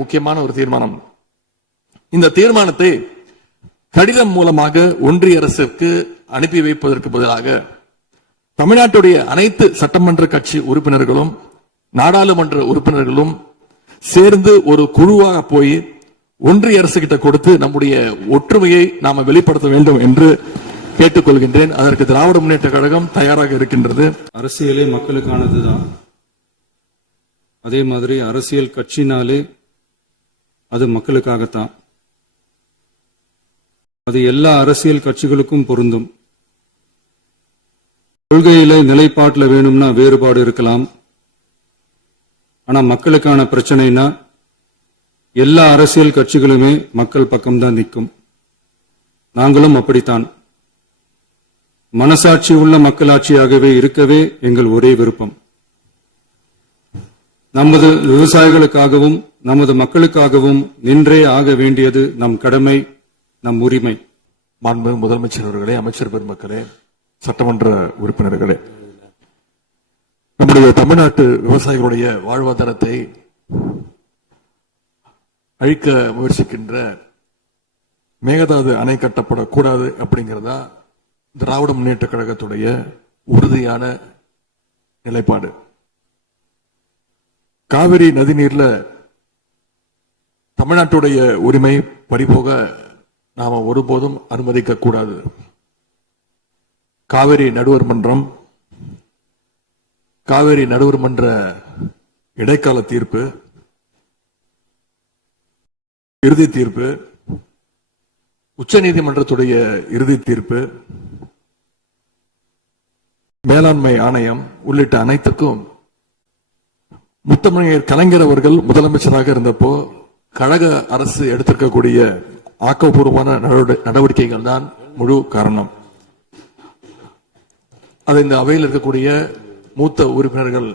முக்கியமான ஒரு தீர்மானம். இந்த தீர்மானத்தை கடிதம் மூலமாக ஒன்றிய அரசுக்கு அனுப்பி வைப்பதற்கு பதிலாக தமிழ்நாட்டுடைய அனைத்து சட்டமன்ற கட்சி உறுப்பினர்களும் நாடாளுமன்ற உறுப்பினர்களும் சேர்ந்து ஒரு குழுவாக போய் ஒன்றிய அரசு கிட்ட கொடுத்து நம்முடைய ஒற்றுமையை நாம வெளிப்படுத்த வேண்டும் என்று கேட்டுக்கொள்கின்றேன். அதற்கு திராவிட முன்னேற்ற கழகம் தயாராக இருக்கின்றது. அரசியலே மக்களுக்கானதுதான். அதே மாதிரி அரசியல் கட்சினாலே அது மக்களுக்காகத்தான். அது எல்லா அரசியல் கட்சிகளுக்கும் பொருந்தும். கொள்கையில நிலைப்பாட்டில் வேணும்னா வேறுபாடு இருக்கலாம். ஆனா மக்களுக்கான பிரச்சனைனா எல்லா அரசியல் கட்சிகளுமே மக்கள் பக்கம்தான் நிற்கும். நாங்களும் அப்படித்தான். மனசாட்சி உள்ள மக்களாட்சியாகவே இருக்கவே எங்கள் ஒரே விருப்பம். நமது விவசாயிகளுக்காகவும் நமது மக்களுக்காகவும் நின்றே ஆக வேண்டியது நம் கடமை, நம் உரிமை. மாண்புமிகு முதலமைச்சர் அவர்களே, அமைச்சர் பெருமக்களே, சட்டமன்ற உறுப்பினர்களே, நம்முடைய தமிழ்நாட்டு விவசாயிகளுடைய வாழ்வாதாரத்தை அழிக்க முயற்சிக்கின்ற மேகதாது அணை கட்டப்படக்கூடாது அப்படிங்கிறதா திராவிட முன்னேற்ற கழகத்துடைய உறுதியான நிலைப்பாடு. காவிரி நதிநீர்ல தமிழ்நாட்டுடைய உரிமை பறிபோக நாம ஒருபோதும் அனுமதிக்க கூடாது. காவிரி நடுவர் மன்றம், காவிரி நடுவர் மன்ற இடைக்கால தீர்ப்பு, இறுதி தீர்ப்பு, உச்ச நீதிமன்றத்துடைய இறுதி தீர்ப்பு, மேலாண்மை ஆணையம் உள்ளிட்ட அனைத்துக்கும் முத்தமிழர் கலைஞர் அவர்கள் முதலமைச்சராக இருந்தப்போ கழக அரசு எடுத்திருக்கக்கூடிய ஆக்கப்பூர்வமான நடவடிக்கைகள் தான் முழு காரணம். அதை இந்த அவையில் இருக்கக்கூடிய மூத்த உறுப்பினர்கள்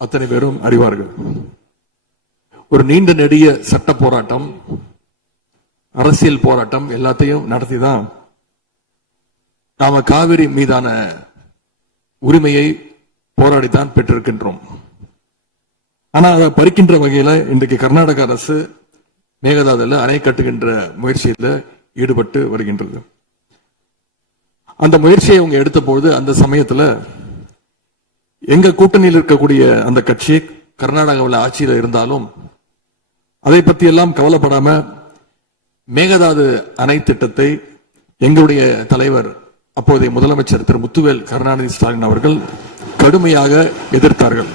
அத்தனை பேரும் அறிவார்கள். ஒரு நீண்ட நெடிய சட்ட போராட்டம், அரசியல் போராட்டம் எல்லாத்தையும் நடத்திதான் நாம காவிரி மீதான உரிமையை போராடித்தான் பெற்றிருக்கின்றோம். ஆனா அதை பறிக்கின்ற வகையில இன்றைக்கு கர்நாடக அரசு மேகதாதுல அணை கட்டுகின்ற முயற்சியில ஈடுபட்டு வருகின்றது. அந்த முயற்சியை அவங்க எடுத்த பொழுது அந்த சமயத்துல எங்க கூட்டணியில் இருக்கக்கூடிய அந்த கட்சி கர்நாடகாவில் ஆட்சியில் இருந்தாலும் அதை பத்தி எல்லாம் கவலைப்படாம மேகதாது அணை திட்டத்தை எங்களுடைய தலைவர் அப்போதைய முதலமைச்சர் திரு முத்துவேல் கருணாநிதி ஸ்டாலின் அவர்கள் கடுமையாக எதிர்த்தார்கள்.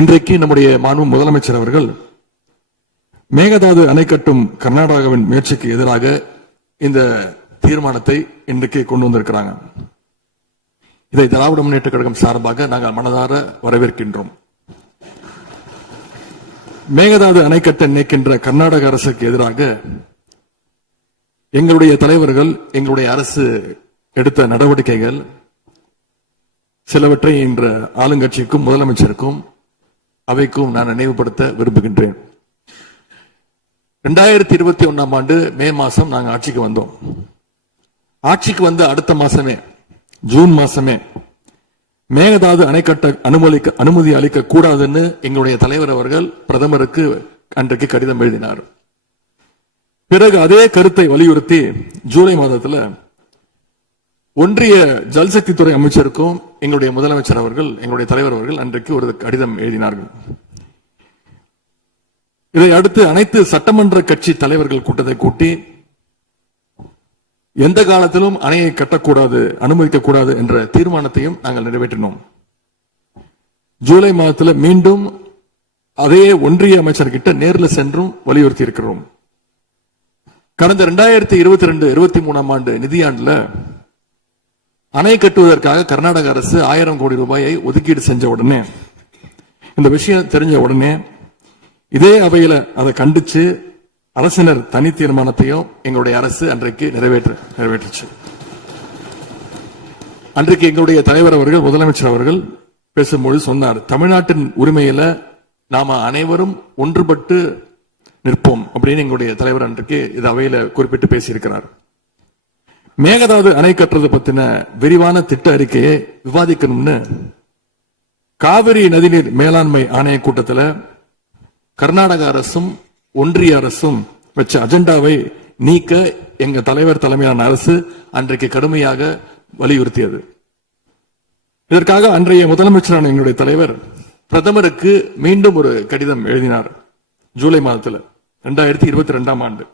இன்றைக்கு நம்முடைய மாண்பு முதலமைச்சர் அவர்கள் மேகதாது அணை கட்டும் கர்நாடகாவின் முயற்சிக்கு எதிராக இந்த தீர்மானத்தை இன்றைக்கு கொண்டு வந்திருக்கிறாங்க. இதை திராவிட முன்னேற்ற கழகம் சார்பாக நாங்கள் மனதார வரவேற்கின்றோம். மேகதாது அணை கட்ட நினைக்கின்ற கர்நாடக அரசுக்கு எதிராக எங்களுடைய தலைவர்கள், எங்களுடைய அரசு எடுத்த நடவடிக்கைகள் சிலவற்றை இன்ற ஆளுங்கட்சிக்கும் முதலமைச்சருக்கும் அவைக்கும் நான் நினைவுபடுத்த விரும்புகின்றேன். 2021 ஆண்டு மே மாசம் நாங்கள் ஆட்சிக்கு வந்தோம். ஆட்சிக்கு வந்து அடுத்த மாசமே, ஜூன் மாசமே மேகதாது அணை கட்ட அனுமதி அளிக்க கூடாதுன்னு எங்களுடைய தலைவர் அவர்கள் பிரதமருக்கு அன்றைக்கு கடிதம் எழுதினார். பிறகு அதே கருத்தை வலியுறுத்தி ஜூலை மாதத்துல ஒன்றிய ஜல்சக்தி துறை அமைச்சருக்கும் எங்களுடைய முதலமைச்சர் அவர்கள், எங்களுடைய தலைவர் அவர்கள் அன்றைக்கு ஒரு கடிதம் எழுதினார்கள். இதை அடுத்து அனைத்து சட்டமன்ற கட்சி தலைவர்கள் கூட்டத்தை கூட்டி எந்த காலத்திலும் அணையை கட்டக்கூடாது, அனுமதிக்க கூடாது என்ற தீர்மானத்தையும் நாங்கள் நிறைவேற்றினோம். ஜூலை மாதத்தில் மீண்டும் அதே ஒன்றிய அமைச்சர்கிட்ட நேரில் சென்றும் வலியுறுத்தி இருக்கிறோம். கடந்த 2022-23 ஆண்டு நிதியாண்டுல அணை கட்டுவதற்காக கர்நாடக அரசு 1000 கோடி ரூபாயை ஒதுக்கீடு செஞ்ச உடனே, இந்த விஷயம் தெரிஞ்ச உடனே இதே அவையில அதை கண்டிச்சு அரசினர் தனி தீர்மானத்தையும் எங்களுடைய அரசு அன்றைக்கு நிறைவேற்றுச்சு. அன்றைக்கு எங்களுடைய தலைவர் அவர்கள், முதலமைச்சர் அவர்கள் பேசும்போது சொன்னார், தமிழ்நாட்டின் உரிமையில நாம அனைவரும் ஒன்றுபட்டு நிற்போம் அப்படின்னு எங்களுடைய தலைவர் அன்றைக்கு இது அவையில குறிப்பிட்டு பேசியிருக்கிறார். மேகதாது அணை கட்டுறது பத்தின விரிவான திட்ட அறிக்கையை விவாதிக்கணும்னு காவிரி நதிநீர் மேலாண்மை ஆணைய கூட்டத்தில் கர்நாடக அரசும் ஒன்றிய அரசும் வச்ச அஜெண்டாவை நீக்க எங்க தலைவர் தலைமையிலான அரசு அன்றைக்கு கடுமையாக வலியுறுத்தியது. இதற்காக அன்றைய முதலமைச்சரான எங்களுடைய தலைவர் பிரதமருக்கு மீண்டும் ஒரு கடிதம் எழுதினார். ஜூலை மாதத்தில் 2022 ஆண்டு.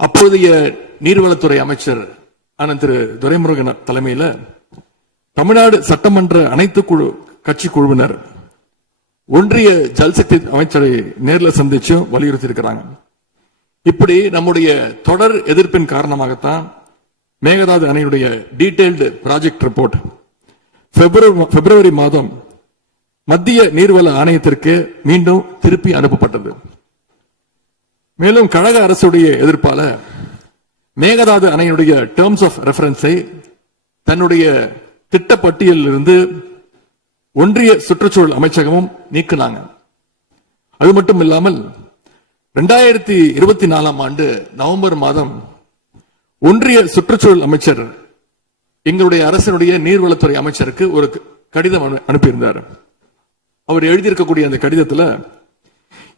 அப்போதைய நீர்வளத்துறை அமைச்சர் ஆனந்த் திரு துரைமுருகன் தலைமையில தமிழ்நாடு சட்டமன்ற அனைத்து கட்சி குழுவினர் ஒன்றிய ஜல்சக்தி அமைச்சரை நேரில் சந்திச்சு வலியுறுத்தி இருக்கிறாங்க. இப்படி நம்முடைய தொடர் எதிர்ப்பின் காரணமாகத்தான் மேகதாது அணையுடைய டீடைல்டு ப்ராஜெக்ட் ரிப்போர்ட் பிப்ரவரி மாதம் மத்திய நீர்வள ஆணையத்திற்கு மீண்டும் திருப்பி அனுப்பப்பட்டது. மேலும் கழக அரசுடைய எதிர்ப்பால மேகதாது அணையுடைய டேர்ம்ஸ் ஆஃப் ரெஃபரன்ஸை தன்னுடைய திட்டப்பட்டியலில் இருந்து ஒன்றிய சுற்றுச்சூழல் அமைச்சகமும் நீக்கினாங்க. அது மட்டும் இல்லாமல் 2024 ஆண்டு நவம்பர் மாதம் ஒன்றிய சுற்றுச்சூழல் அமைச்சர் எங்களுடைய அரசினுடைய நீர்வளத்துறை அமைச்சருக்கு ஒரு கடிதம் அனுப்பியிருந்தார். அவர் எழுதியிருக்கக்கூடிய அந்த கடிதத்தில்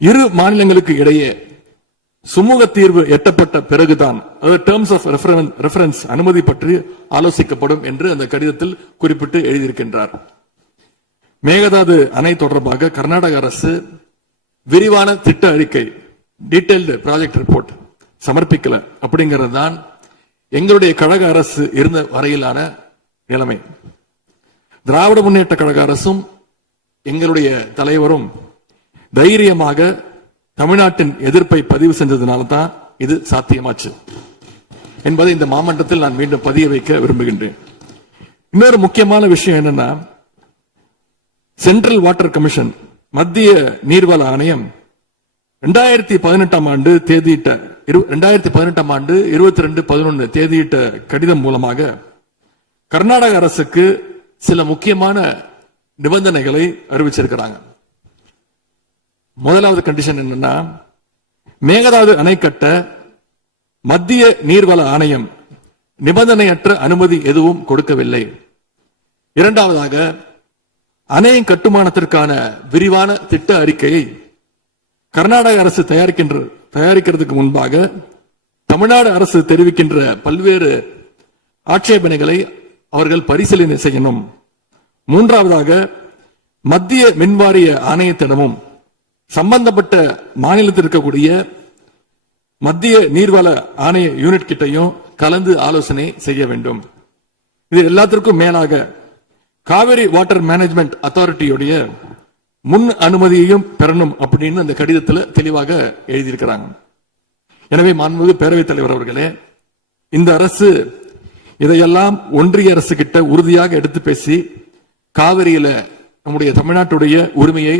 இரு மாநிலங்களுக்கு இடையே சுமூக தீர்வு எட்டப்பட்ட பிறகுதான் டேர்ம்ஸ் ஆஃப் ரெஃபரன்ஸ் அனுமதி பற்றி ஆலோசிக்கப்படும் என்று அந்த கடிதத்தில் குறிப்பிட்டு எழுதியிருக்கின்றார். மேகதாது அணை தொடர்பாக கர்நாடக அரசு விரிவான திட்ட அறிக்கை டீடைல்டு ப்ராஜெக்ட் ரிப்போர்ட் சமர்ப்பிக்கல அப்படிங்கிறது தான் எங்களுடைய கழக அரசு இருந்த வரையிலான நிலைமை. திராவிட முன்னேற்ற கழக அரசும் எங்களுடைய தலைவரும் தைரியமாக தமிழ்நாட்டின் எதிர்ப்பை பதிவு செஞ்சதுனால தான் இது சாத்தியமாச்சு என்பதை இந்த மாமன்றத்தில் நான் மீண்டும் பதிய வைக்க விரும்புகின்றேன். இன்னொரு முக்கியமான விஷயம் என்னன்னா, சென்ட்ரல் வாட்டர் கமிஷன் மத்திய நீர்வள ஆணையம் 2018 ஆண்டு தேதியிட்ட 2018 ஆண்டு 22/11 தேதியிட்ட கடிதம் மூலமாக கர்நாடக அரசுக்கு சில முக்கியமான நிபந்தனைகளை அறிவிச்சிருக்கிறாங்க. முதலாவது கண்டிஷன் என்னன்னா, மேகதாது அணை கட்ட மத்திய நீர்வள ஆணையம் நிபந்தனையற்ற அனுமதி எதுவும் கொடுக்கவில்லை. இரண்டாவதாக, அணையின் கட்டுமானத்திற்கான விரிவான திட்ட அறிக்கையை கர்நாடக அரசு தயாரிக்கிறதுக்கு முன்பாக தமிழ்நாடு அரசு தெரிவிக்கின்ற பல்வேறு ஆட்சேபனைகளை அவர்கள் பரிசீலனை செய்யணும். மூன்றாவதாக, மத்திய மின்வாரிய ஆணையத்திடமும் சம்பந்தப்பட்ட மாநிலத்தில் இருக்கக்கூடிய மத்திய நீர்வள ஆணைய யூனிட் கிட்டையும் கலந்து ஆலோசனை செய்ய வேண்டும். இது எல்லாத்திற்கும் மேலாக காவிரி வாட்டர் மேனேஜ்மெண்ட் அத்தாரிட்டியுடைய முன் அனுமதியையும் பெறணும் அப்படின்னு அந்த கடிதத்தில் தெளிவாக எழுதியிருக்கிறாங்க. எனவே மாண்புமிகு பேரவைத் தலைவர் அவர்களே, இந்த அரசு இதையெல்லாம் ஒன்றிய அரசு கிட்ட உறுதியாக எடுத்து பேசி காவிரியில நம்முடைய தமிழ்நாட்டுடைய உரிமையை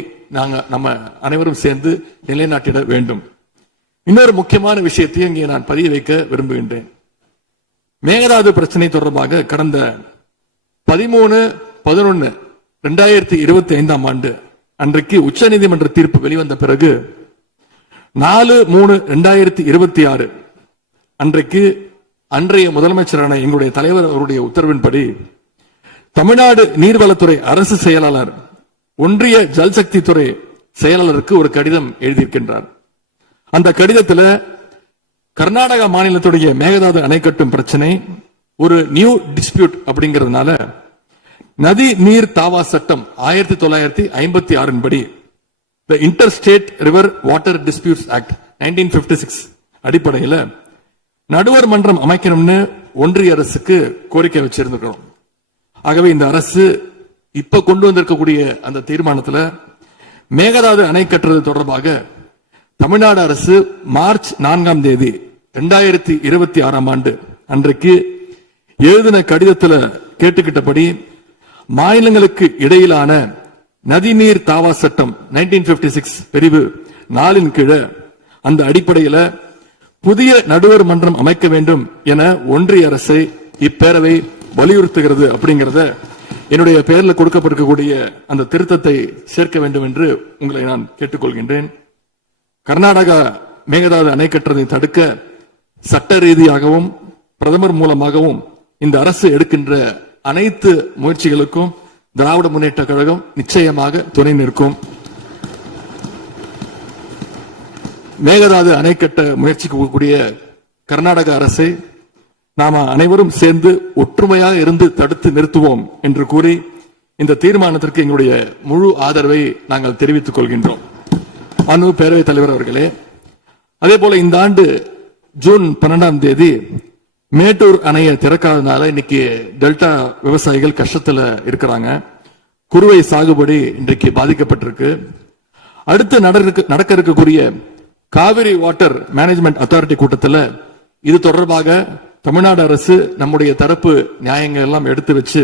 நம்ம அனைவரும் சேர்ந்து நிலைநாட்டிட வேண்டும். இன்னொரு முக்கியமான விஷயத்தை இங்கே நான் பதிய வைக்க விரும்புகின்றேன். மேகதாது பிரச்சனை தொடர்பாக கடந்த 13/11/2025 ஆண்டு அன்றைக்கு உச்சநீதிமன்ற தீர்ப்பு வெளிவந்த பிறகு 4/3/2026 அன்றைக்கு அன்றைய முதலமைச்சரான எங்களுடைய தலைவர் அவருடைய உத்தரவின்படி தமிழ்நாடு நீர்வளத்துறை அரசு செயலாளர் ஒன்றிய ஜல்சக்தி துறை செயலாளருக்கு ஒரு கடிதம் எழுதியிருக்கின்றார். அந்த கடிதத்தில் கர்நாடக மாநிலத்துடைய மேகதாது அணை கட்டும் பிரச்சனை ஒரு நியூ டிஸ்பியூட் அப்படிங்கிறதுனால நதி நீர் தாவா சட்டம் 1956 படி inter state river water disputes act 1956 அடிப்படையில் நடுவர் மன்றம் அமைக்கணும்னு ஒன்றிய அரசுக்கு கோரிக்கை வச்சிருக்கிறோம். ஆகவே இந்த அரசு இப்ப கொண்டு வந்திருக்கக்கூடிய அந்த தீர்மானத்தில் மேகதாது அணை கட்டுறது தொடர்பாக தமிழ்நாடு அரசு மார்ச் 4ஆம் தேதி 2026 ஆண்டு அன்றைக்கு எழுதின கடிதத்தில் கேட்டுக்கிட்டபடி மாநிலங்களுக்கு இடையிலான நதிநீர் தாவா சட்டம் 1956 பிரிவு 4 கீழே அந்த அடிப்படையில் புதிய நடுவர் மன்றம் அமைக்க வேண்டும் என ஒன்றிய அரசை இப்பேரவை வலியுறுத்துகிறது அப்படிங்கிறத என்னுடைய பெயரில் கொடுக்கப்பட்டிருக்கக்கூடிய அந்த திருத்தத்தை சேர்க்க வேண்டும் என்று உங்களை நான் கேட்டுக்கொள்கின்றேன். கர்நாடகா மேகதாது அணை கட்டுறதை தடுக்க சட்ட ரீதியாகவும் பிரதமர் மூலமாகவும் இந்த அரசு எடுக்கின்ற அனைத்து முயற்சிகளுக்கும் திராவிட முன்னேற்ற கழகம் நிச்சயமாக துணை நிற்கும். மேகதாது அணை கட்ட முயற்சிக்கக்கூடிய கர்நாடக அரசை நாம அனைவரும் சேர்ந்து ஒற்றுமையாக இருந்து தடுத்து நிறுத்துவோம் என்று கூறி இந்த தீர்மானத்திற்கு எங்களுடைய முழு ஆதரவை நாங்கள் தெரிவித்துக் கொள்கின்றோம். மாண்புமிகு பேரவைத் தலைவர் அவர்களே, அதே போல இந்த ஆண்டு ஜூன் 12ஆம் தேதி மேட்டூர் அணையை திறக்காதனால இன்னைக்கு டெல்டா விவசாயிகள் கஷ்டத்துல இருக்கிறாங்க. குறுவை சாகுபடி இன்றைக்கு பாதிக்கப்பட்டிருக்கு. அடுத்து நடக்க இருக்கக்கூடிய காவிரி வாட்டர் மேனேஜ்மெண்ட் அத்தாரிட்டி கூட்டத்தில் இது தொடர்பாக தமிழ்நாடு அரசு நம்முடைய தரப்பு நியாயங்கள் எல்லாம் எடுத்து வச்சு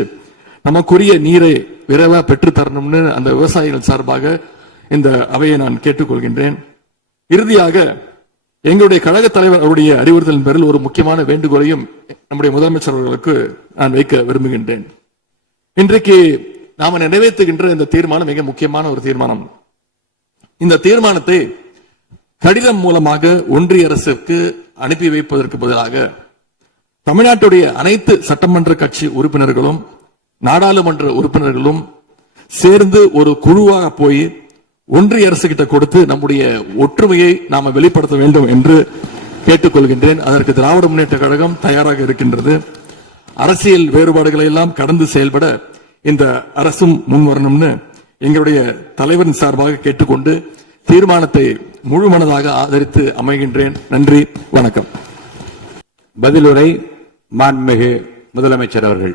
நமக்குரிய நீரை விரைவா பெற்று தரணும்னு அந்த விவசாயிகள் சார்பாக இந்த அவையை நான் கேட்டுக்கொள்கின்றேன். இறுதியாக எங்களுடைய கழக தலைவர் அவருடைய அறிவுறுத்தலின் பேரில் ஒரு முக்கியமான வேண்டுகோளையும் நம்முடைய முதலமைச்சர் அவர்களுக்கு நான் வைக்க விரும்புகின்றேன். இன்றைக்கு நாம நிறைவேற்றுகின்ற இந்த தீர்மானம் மிக முக்கியமான ஒரு தீர்மானம். இந்த தீர்மானத்தை கடிதம் மூலமாக ஒன்றிய அரசுக்கு அனுப்பி வைப்பதற்கு பதிலாக தமிழ்நாட்டுடைய அனைத்து சட்டமன்ற கட்சி உறுப்பினர்களும் நாடாளுமன்ற உறுப்பினர்களும் சேர்ந்து ஒரு குழுவாக போய் ஒன்றிய அரசு கிட்ட கொடுத்து நம்முடைய ஒற்றுமையை நாம வெளிப்படுத்த வேண்டும் என்று கேட்டுக்கொள்கின்றேன். அதற்கு திராவிட முன்னேற்ற கழகம் தயாராக இருக்கின்றது. அரசியல் வேறுபாடுகளை எல்லாம் கடந்து செயல்பட இந்த அரசும் முன்வரணும்னு எங்களுடைய தலைவரின் சார்பாக கேட்டுக்கொண்டு தீர்மானத்தை முழுமனதாக ஆதரித்து அமைகின்றேன். நன்றி, வணக்கம். பதிலுரை மாண்புமிகு முதலமைச்சர் அவர்கள்.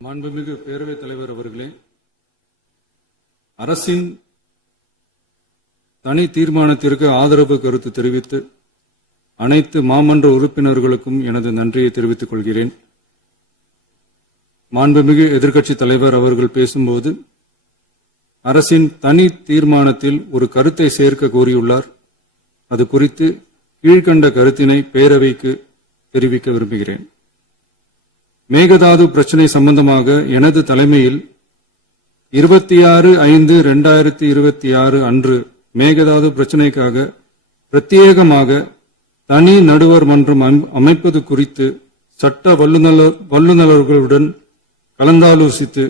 மாண்புமிகு பேரவைத் தலைவர் அவர்களே, அரசின் தனி தீர்மானத்திற்கு ஆதரவு கருத்து தெரிவித்து அனைத்து மாமன்ற உறுப்பினர்களுக்கும் எனது நன்றியை தெரிவித்துக் கொள்கிறேன். மாண்புமிகு எதிர்க்கட்சித் தலைவர் அவர்கள் பேசும்போது அரசின் தனி தீர்மானத்தில் ஒரு கருத்தை சேர்க்க கோரியுள்ளார். அது குறித்து கீழ்கண்ட கருத்தினை பேரவைக்கு தெரிவிக்க விரும்புகிறேன். மேகதாது பிரச்சினை சம்பந்தமாக எனது தலைமையில் 26/5/2026 அன்று மேகதாது பிரச்சினைக்காக பிரத்யேகமாக தனி நடுவர் மன்றம் அமைப்பது குறித்து சட்ட வல்லுநர்களுடன் கலந்தாலோசித்து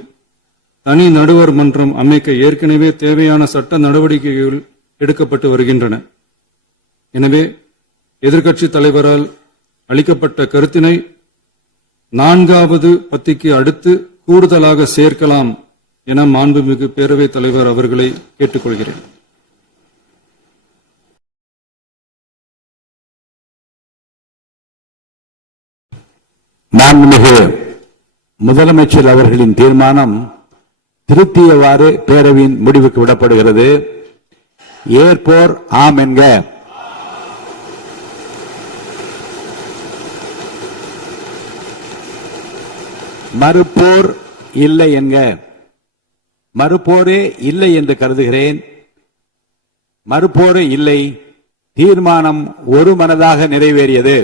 தனி நடுவர் மன்றம் அமைக்க ஏற்கனவே தேவையான சட்ட நடவடிக்கைகள் எடுக்கப்பட்டு வருகின்றன. எனவே எதிர்க்கட்சித் தலைவரால் அளிக்கப்பட்ட கருத்தினை 4வது பத்திக்கு அடுத்து கூடுதலாக சேர்க்கலாம் என மாண்புமிகு பேரவைத் தலைவர் அவர்களை கேட்டுக்கொள்கிறேன். மாண்புமிகு முதலமைச்சர் அவர்களின் தீர்மானம் திருத்தியவாறு பேரவையின் முடிவுக்கு விடப்படுகிறது. ஏற்போர் ஆம் என்க. மறுப்போர் இல்லை என்க. மறுப்போரே இல்லை என்று கருதுகிறேன். மறுப்போரே இல்லை. தீர்மானம் ஒருமனதாக நிறைவேறியது.